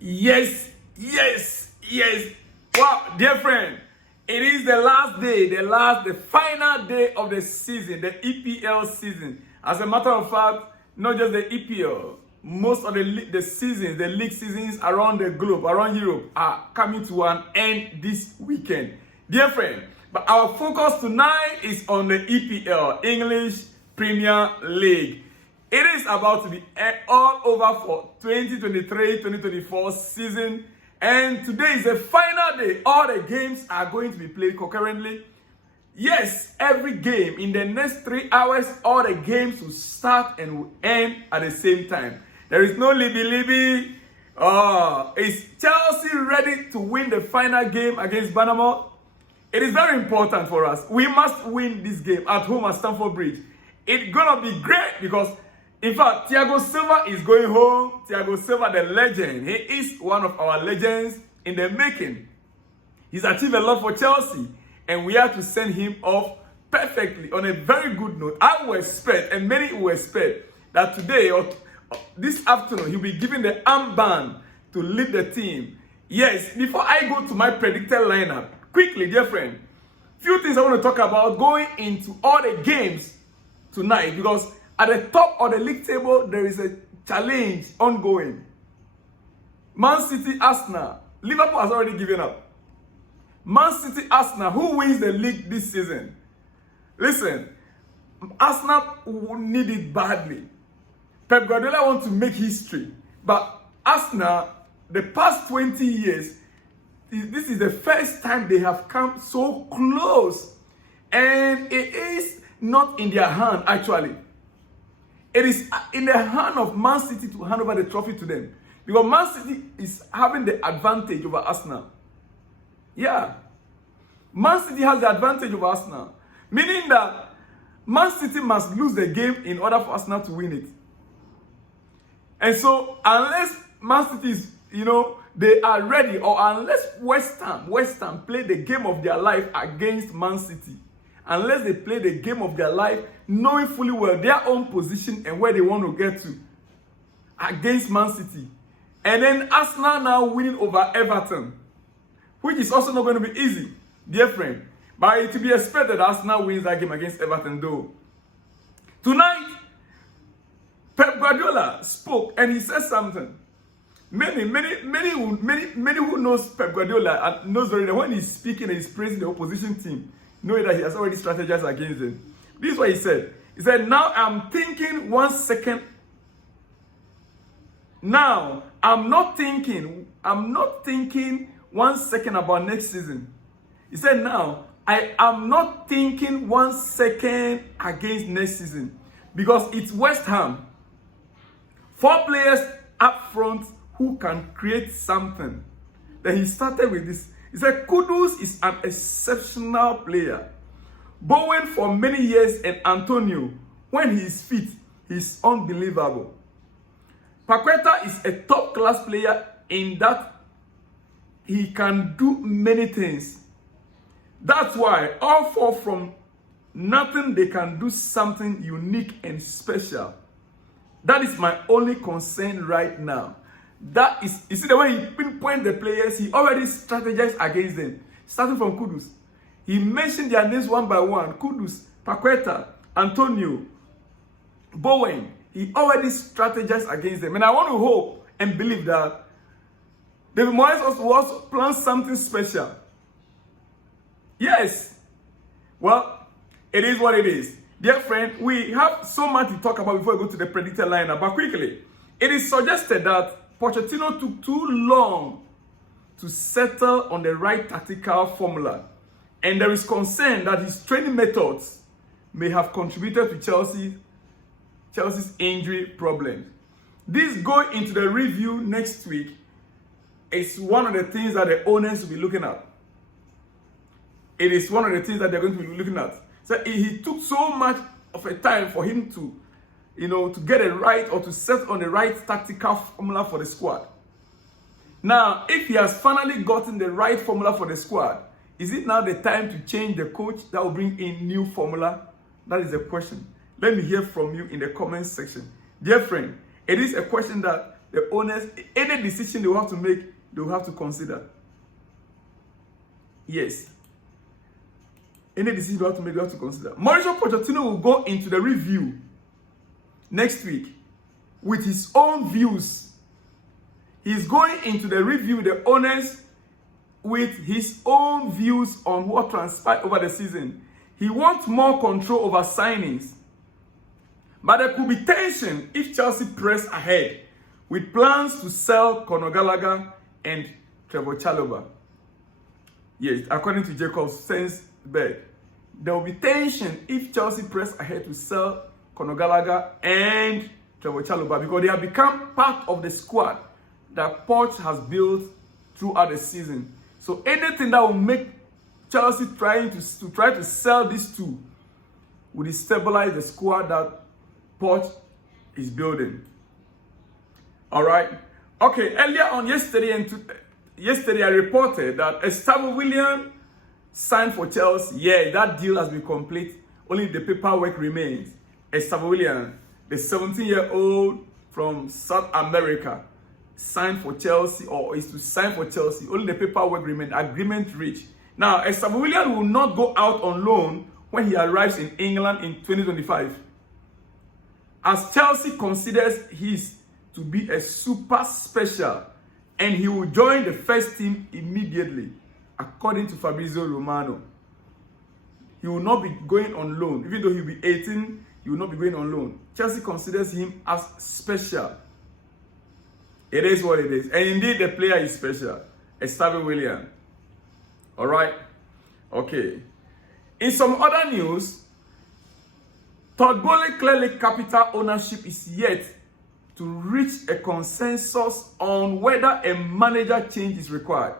Yes, yes, yes. Wow, dear friend, it is the last day, the final day of the season, the EPL season. As a matter of fact, not just the EPL, most of the seasons, the league seasons around the globe, around Europe, are coming to an end this weekend. Dear friend, but our focus tonight is on the EPL, English Premier League. It is about to be all over for 2023-2024 season, and today is the final day. All the games are going to be played concurrently. Yes, every game in the next 3 hours, all the games will start and will end at the same time. There is no libby. Is Chelsea ready to win the final game against Bournemouth? It is very important for us. We must win this game at home at Stamford Bridge. It's gonna be great because, in fact, Thiago Silva is going home. Thiago Silva, the legend. He is one of our legends in the making. He's achieved a lot for Chelsea, and we have to send him off perfectly on a very good note. I will expect, and many will expect, that today or this afternoon he'll be given the armband to lead the team. Yes, before I go to my predicted lineup, quickly, dear friend, few things I want to talk about going into all the games tonight, because at the top of the league table, there is a challenge ongoing. Man City, Arsenal. Liverpool has already given up. Man City, Arsenal. Who wins the league this season? Listen, Arsenal need it badly. Pep Guardiola wants to make history. But Arsenal, the past 20 years, this is the first time they have come so close. And it is not in their hand, actually. It is in the hand of Man City to hand over the trophy to them. Because Man City is having the advantage over Arsenal. Yeah. Man City has the advantage over Arsenal. Meaning that Man City must lose the game in order for Arsenal to win it. And so, unless Man City is, they are ready, or unless West Ham play the game of their life against Man City, unless they play the game of their life, knowing fully well their own position and where they want to get to against Man City. And then Arsenal now winning over Everton, which is also not going to be easy, dear friend. But it to be expected that Arsenal wins that game against Everton though. Tonight, Pep Guardiola spoke and he said something. Many who knows Pep Guardiola knows very well when he's speaking and he's praising the opposition team, knowing that he has already strategized against them. This is what he said. He said, now I'm thinking 1 second. Now, I'm not thinking 1 second about next season. He said, now, I am not thinking 1 second against next season. Because it's West Ham. 4 players up front who can create something. Then he started with this. He said, Kudus is an exceptional player. Bowen for many years, and Antonio, when he is fit, he's unbelievable. Paqueta is a top-class player in that he can do many things. That's why all 4 from nothing, they can do something unique and special. That is my only concern right now. That is, you see the way he pinpoint the players, he already strategized against them. Starting from Kudus. He mentioned their names one by one. Kudus, Paqueta, Antonio, Bowen. He already strategized against them. And I want to hope and believe that David Moyes will also plan something special. Yes. Well, it is what it is. Dear friend, we have so much to talk about before we go to the predicted lineup. But quickly, it is suggested that Pochettino took too long to settle on the right tactical formula. And there is concern that his training methods may have contributed to Chelsea's injury problems. This going into the review next week is one of the things that the owners will be looking at. It is one of the things that they're going to be looking at. So he took so much of a time for him to, to get it right or to set on the right tactical formula for the squad. Now, if he has finally gotten the right formula for the squad, is it now the time to change the coach that will bring in new formula? That is the question. Let me hear from you in the comments section. Dear friend, it is a question that the owners, any decision they will have to make, they will have to consider. Yes. Any decision they have to make, they have to consider. Mauricio Pochettino will go into the review next week with his own views. He's going into the review, the owners, with his own views on what transpired over the season. He wants more control over signings. But there could be tension if Chelsea press ahead with plans to sell Conor Gallagher and Trevor Chalobah. Yes, according to Jacob Sensberg, there will be tension if Chelsea press ahead to sell Conor Gallagher and Trevor Chalobah, because they have become part of the squad that Poch has built throughout the season. So anything that will make Chelsea try to sell these two will destabilize the squad that Poch is building. All right. Okay. Earlier on yesterday I reported that Estavo William signed for Chelsea. Yeah, that deal has been complete. Only the paperwork remains. Estavo William, the 17-year-old from South America, signed for Chelsea, or is to sign for Chelsea. Only the paperwork remains. Agreement reached. Now, Estavo William will not go out on loan when he arrives in England in 2025, as Chelsea considers his to be a super special, and he will join the first team immediately, according to Fabrizio Romano. He will not be going on loan. Even though he'll be 18, he will not be going on loan. Chelsea considers him as special. It is what it is. And indeed, the player is special. Estavo William. All right? Okay. In some other news, Todd Bowley clearly capital ownership is yet to reach a consensus on whether a manager change is required.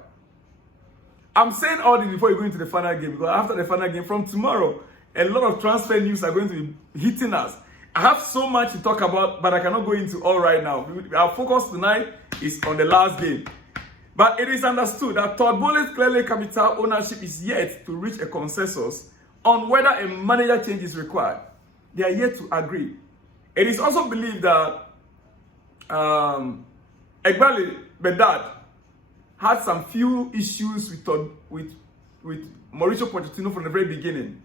I'm saying all this before you go into the final game, because after the final game from tomorrow, a lot of transfer news are going to be hitting us. I have so much to talk about, but I cannot go into all right now. Our focus tonight is on the last game. But it is understood that Todd Bowley's clearly capital ownership is yet to reach a consensus on whether a manager change is required. They are yet to agree. It is also believed that Egbali Bedard had some few issues with Mauricio Pochettino from the very beginning.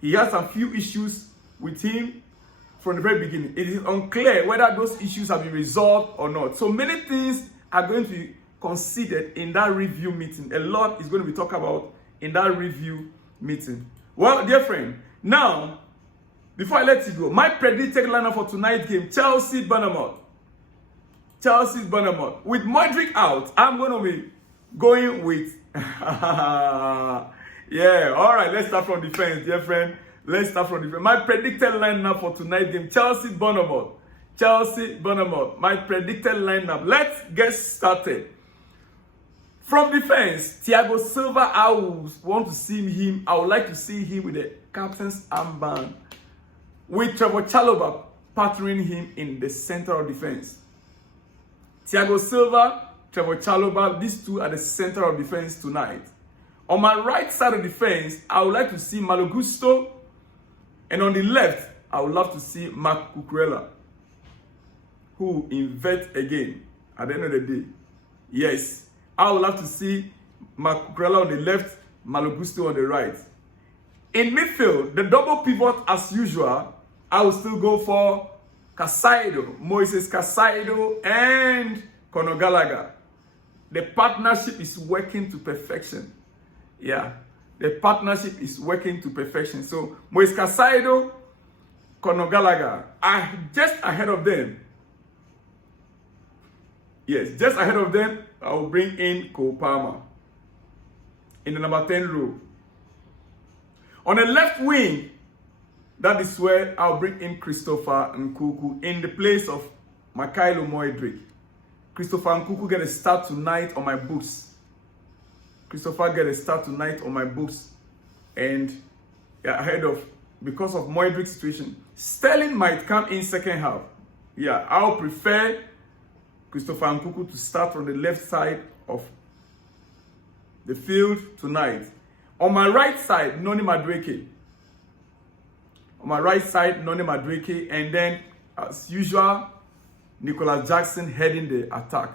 He had some few issues with him from the very beginning. It is unclear whether those issues have been resolved or not. So many things are going to be considered in that review meeting. A lot is going to be talked about in that review meeting. Well, dear friend, now, before I let you go, my predicted lineup for tonight's game, Chelsea Bournemouth. Chelsea Bournemouth. With Modric out, I'm going to be going with... Yeah, all right, let's start from defense, dear friend. Let's start from defense. My predicted lineup for tonight's game, Chelsea Bournemouth. Chelsea Bournemouth. My predicted lineup. Let's get started. From defense, Thiago Silva, I would want to see him. I would like to see him with the captain's armband, with Trevor Chalobah partnering him in the center of defense. Thiago Silva, Trevor Chalobah, these two are the center of defense tonight. On my right side of defense, I would like to see Malo Gusto, and on the left, I would love to see Marc Cucurella, who will invert again at the end of the day. Yes, I would love to see Marc Cucurella on the left, Malo Gusto on the right. In midfield, the double pivot as usual, I will still go for Caicedo, Moises Caicedo, and Conor Gallagher. The partnership is working to perfection. Yeah, the partnership is working to perfection. So, Moises Caicedo, Conor Gallagher are just ahead of them. Yes, just ahead of them, I will bring in Cole Palmer in the number 10 row. On the left wing, that is where I'll bring in Christopher Nkunku in the place of Mykhailo Modric. Christopher Nkunku get a start tonight on my books. Christopher get a start tonight on my books. And ahead of, because of Modric's situation, Sterling might come in second half. Yeah, I'll prefer Christopher Nkunku to start from the left side of the field tonight. On my right side, Noni Madueke. On my right side, Noni Madueke. And then, as usual, Nicholas Jackson heading the attack.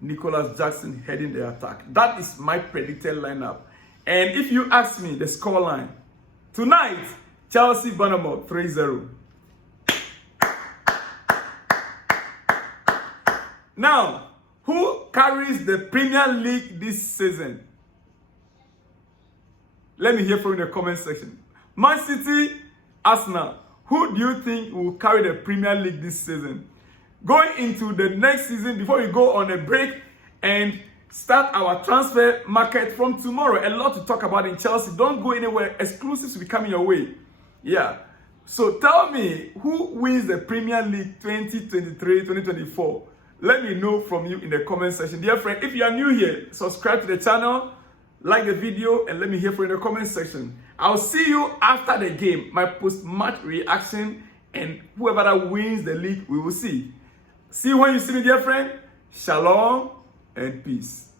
Nicholas Jackson heading the attack. That is my predicted lineup. And if you ask me the scoreline, tonight, Chelsea Bournemouth 3-0. Now, who carries the Premier League this season? Let me hear from you in the comment section. Man City, Arsenal. Who do you think will carry the Premier League this season? Going into the next season, before we go on a break and start our transfer market from tomorrow. A lot to talk about in Chelsea. Don't go anywhere. Exclusives will be coming your way. Yeah. So tell me, who wins the Premier League 2023-2024? Let me know from you in the comment section. Dear friend, if you are new here, subscribe to the channel, like the video, and let me hear from you in the comment section. I'll see you after the game, my post-match reaction, and whoever that wins the league, we will see. See you when you see me, dear friend. Shalom and peace.